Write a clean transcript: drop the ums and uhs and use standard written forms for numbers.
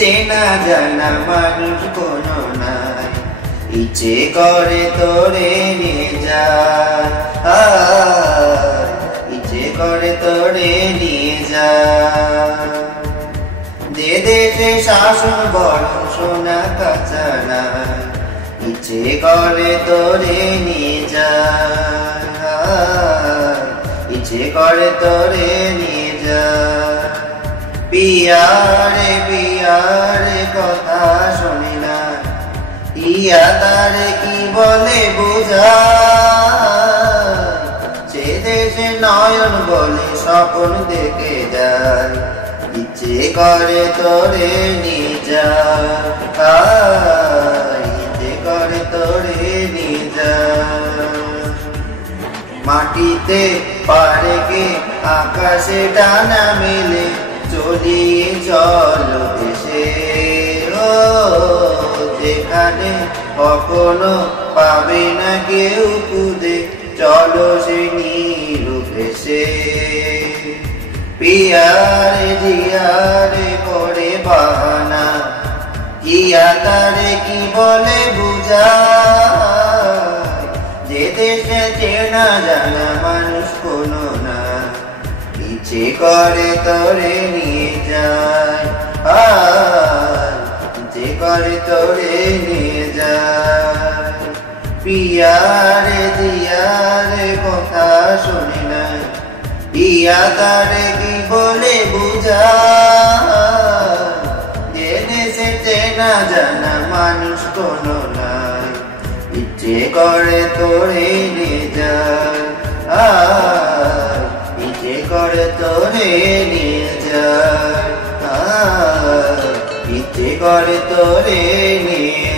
চেনা জানা মানুষ কোনো নাই, ইচ্ছে করে তোরে নিয়ে যায়, ইচ্ছে করে তোরে নিয়ে যায়। যে দেশে শাসন বরং সোনা কাঁচা নাই, ইচ্ছে করে তোরে নিয়ে যায়, ইচ্ছে করে তোরে নিয়ে যায়। পিয়ারে পিয়ারে কথা শুনি না, ইয়া তারে কি বলে বুঝায়, সে দেশে নয়ন বলে স্বপ্ন দেখে যায়, ইচ্ছে করে তোরে নিয়ে যায়, ইচ্ছে করে তোরে নিয়ে যায়। মাটিতে পারে কে আকাশে ডানা মেলে, চলিয়ে চলো দেশে, যেখানে কখনো পাবে না কেউ খুদে, চলো সে নিরুপেশে। পিয়ারে জিয়ারে করে বাহানা, কিয়া তারে কি বলে বুঝায়, যে দেশে চেনা জানা মানুষ কোনো না, ইচ্ছে করে তোরে নিয়ে যায়, ইচ্ছে করে তোরে নিয়ে যায়। পিয়ারে জিয়ারে কথা শুনি না, ইয়া তারে কি বলে বুঝায়, যে দেশে চেনা জানা মানুষ কোনো নাই, ইচ্ছে করে তোরে নিয়ে যায়, ইচ্ছে করে তোরে নিয়ে যায়, ইচ্ছে করে তোরে নিয়ে